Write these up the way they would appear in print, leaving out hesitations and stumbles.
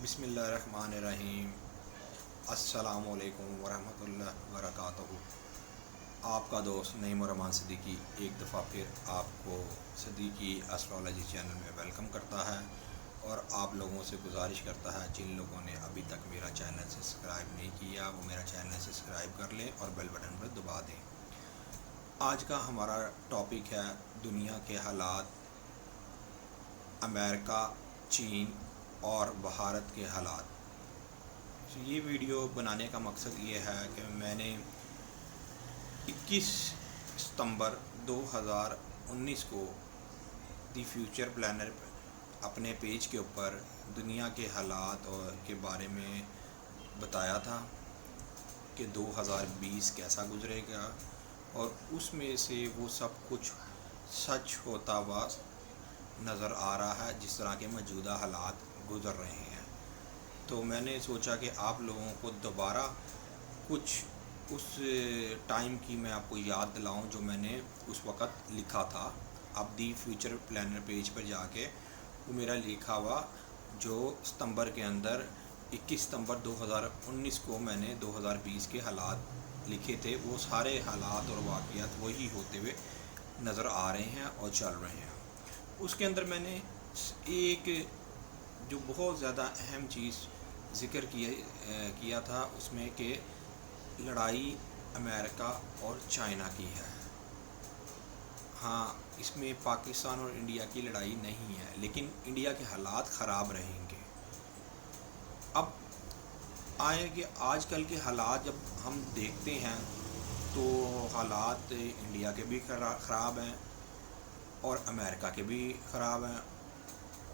بسم اللہ الرحمن الرحیم۔ السلام علیکم ورحمۃ اللہ وبرکاتہ۔ آپ کا دوست نعیم الرحمان صدیقی ایک دفعہ پھر آپ کو صدیقی اسٹرالوجی چینل میں ویلکم کرتا ہے، اور آپ لوگوں سے گزارش کرتا ہے جن لوگوں نے ابھی تک میرا چینل سبسکرائب نہیں کیا وہ میرا چینل سبسکرائب کر لیں اور بیل بٹن پر دبا دیں۔ آج کا ہمارا ٹاپک ہے دنیا کے حالات، امریکہ، چین اور بھارت کے حالات۔ یہ ویڈیو بنانے کا مقصد یہ ہے کہ میں نے 21 ستمبر 2019 کو دی فیوچر پلانر اپنے پیج کے اوپر دنیا کے حالات اور کے بارے میں بتایا تھا کہ 2020 کیسا گزرے گا، اور اس میں سے وہ سب کچھ سچ ہوتا ہوا نظر آ رہا ہے جس طرح کے موجودہ حالات گزر رہے ہیں۔ تو میں نے سوچا کہ آپ لوگوں کو دوبارہ کچھ اس ٹائم کی میں آپ کو یاد دلاؤں جو میں نے اس وقت لکھا تھا۔ اب دی فیوچر پلانر پیج پر جا کے وہ میرا لکھا ہوا جو ستمبر کے اندر 21 ستمبر 2019 کو میں نے 2020 کے حالات لکھے تھے، وہ سارے حالات اور واقعات وہی ہوتے ہوئے نظر آ رہے ہیں اور چل رہے ہیں۔ اس کے اندر میں نے ایک جو بہت زیادہ اہم چیز ذکر کیا تھا اس میں کہ لڑائی امریکہ اور چائنا کی ہے۔ ہاں، اس میں پاکستان اور انڈیا کی لڑائی نہیں ہے، لیکن انڈیا کے حالات خراب رہیں گے۔ اب آئے کہ آج کل کے حالات جب ہم دیکھتے ہیں تو حالات انڈیا کے بھی خراب ہیں اور امریکہ کے بھی خراب ہیں،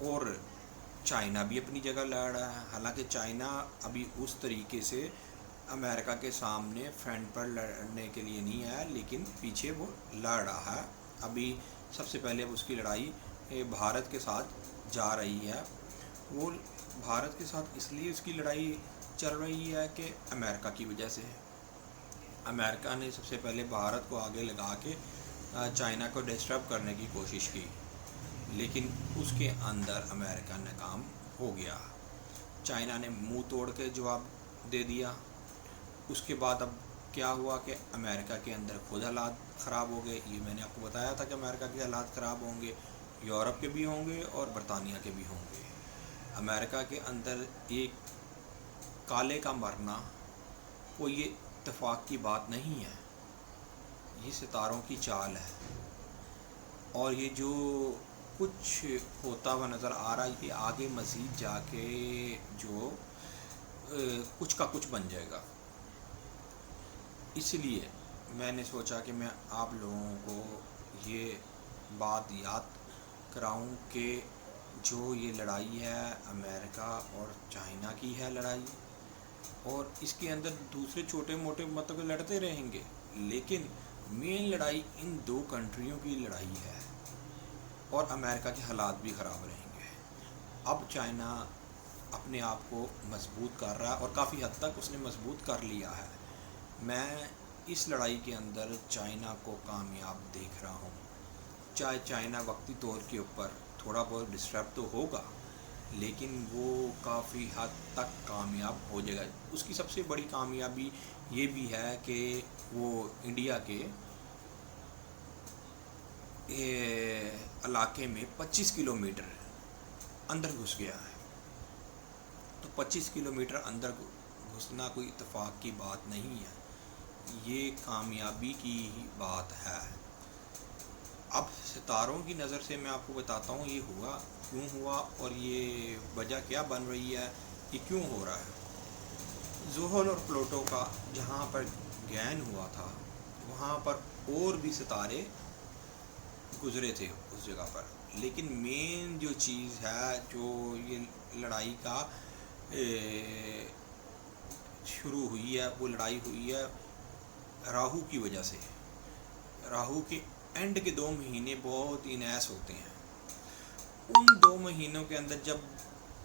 اور چائنا بھی اپنی جگہ لڑ رہا ہے۔ حالانکہ چائنا ابھی اس طریقے سے امریکہ کے سامنے فرنٹ پر لڑنے کے لیے نہیں آیا، لیکن پیچھے وہ لڑ رہا ہے۔ ابھی سب سے پہلے اس کی لڑائی بھارت کے ساتھ جا رہی ہے۔ وہ بھارت کے ساتھ اس لیے اس کی لڑائی چل رہی ہے کہ امریکہ کی وجہ سے ہے۔ امریکہ نے سب سے پہلے بھارت کو آگے لگا کے چائنا کو ڈسٹرب کرنے کی کوشش کی، لیکن اس کے اندر امریکہ ناکام ہو گیا۔ چائنا نے منہ توڑ کے جواب دے دیا۔ اس کے بعد اب کیا ہوا کہ امریکہ کے اندر خود حالات خراب ہو گئے۔ یہ میں نے آپ کو بتایا تھا کہ امریکہ کے حالات خراب ہوں گے، یورپ کے بھی ہوں گے اور برطانیہ کے بھی ہوں گے۔ امریکہ کے اندر ایک کالے کا مرنا کوئی یہ اتفاق کی بات نہیں ہے، یہ ستاروں کی چال ہے، اور یہ جو کچھ ہوتا ہوا نظر آ رہا ہے کہ آگے مزید جا کے جو کچھ کا کچھ بن جائے گا۔ اس لیے میں نے سوچا کہ میں آپ لوگوں کو یہ بات یاد کراؤں کہ جو یہ لڑائی ہے امریکہ اور چائنا کی ہے لڑائی، اور اس کے اندر دوسرے چھوٹے موٹے مطلب لڑتے رہیں گے، لیکن مین لڑائی ان دو کنٹریوں کی لڑائی ہے، اور امریکہ کے حالات بھی خراب رہیں گے۔ اب چائنا اپنے آپ کو مضبوط کر رہا ہے اور کافی حد تک اس نے مضبوط کر لیا ہے۔ میں اس لڑائی کے اندر چائنا کو کامیاب دیکھ رہا ہوں، چاہے چائنا وقتی طور کے اوپر تھوڑا بہت ڈسٹرب تو ہوگا، لیکن وہ کافی حد تک کامیاب ہو جائے گا۔ اس کی سب سے بڑی کامیابی یہ بھی ہے کہ وہ انڈیا کے علاقے میں 25 کلومیٹر اندر گھس گیا ہے۔ تو 25 کلومیٹر اندر گھسنا کوئی اتفاق کی بات نہیں ہے، یہ کامیابی کی ہی بات ہے۔ اب ستاروں کی نظر سے میں آپ کو بتاتا ہوں یہ ہوا کیوں ہوا اور یہ وجہ کیا بن رہی ہے، یہ کیوں ہو رہا ہے۔ زحل اور پلوٹو کا جہاں پر گہن ہوا تھا وہاں پر اور بھی ستارے گزرے تھے اس جگہ پر، لیکن مین جو چیز ہے جو یہ لڑائی کا شروع ہوئی ہے، وہ لڑائی ہوئی ہے راہو کی وجہ سے۔ راہو کے اینڈ کے 2 مہینے بہت ہی نیس ہوتے ہیں۔ ان 2 مہینوں کے اندر جب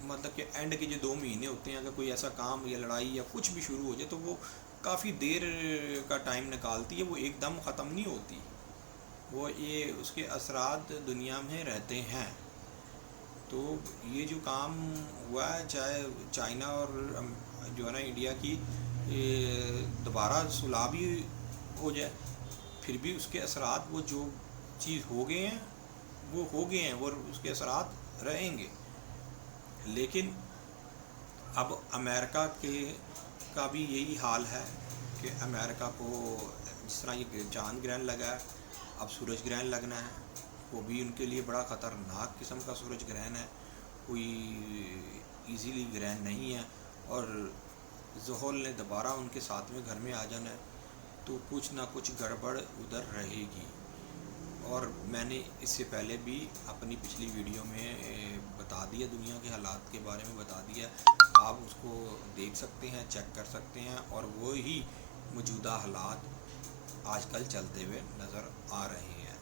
مطلب کہ اینڈ کے جو 2 مہینے ہوتے ہیں، اگر کوئی ایسا کام یا لڑائی یا کچھ بھی شروع ہو جائے تو وہ کافی دیر کا ٹائم نکالتی ہے، وہ ایک دم ختم نہیں ہوتی، وہ یہ اس کے اثرات دنیا میں رہتے ہیں۔ تو یہ جو کام ہوا ہے، چاہے چائنا اور جو ہے نا انڈیا کی دوبارہ صلح بھی ہو جائے، پھر بھی اس کے اثرات وہ جو چیز ہو گئے ہیں وہ ہو گئے ہیں، وہ اس کے اثرات رہیں گے. لیکن اب امریکہ کا بھی یہی حال ہے کہ امریکہ کو جس طرح یہ چاند گرہن لگا ہے، اب سورج گرہن لگنا ہے. وہ بھی ان کے لیے بڑا خطرناک قسم کا سورج گرہن ہے، کوئی ایزیلی گرہن نہیں ہے. اور زحل نے دوبارہ ان کے ساتویں گھر میں آ جانا ہے، تو کچھ نہ کچھ گڑبڑ ادھر رہے گی. اور میں نے اس سے پہلے بھی اپنی پچھلی ویڈیو میں بتا دیا، دنیا کے حالات کے بارے میں بتا دیا، آپ اس کو دیکھ سکتے ہیں، چیک کر سکتے ہیں. اور وہی موجودہ حالات آج کل چلتے ہوئے نظر آ رہے ہیں.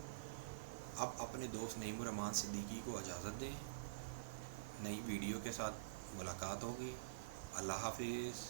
اب اپنے دوست نعیم الرحمان صدیقی کو اجازت دیں، نئی ویڈیو کے ساتھ ملاقات ہوگی. اللہ حافظ.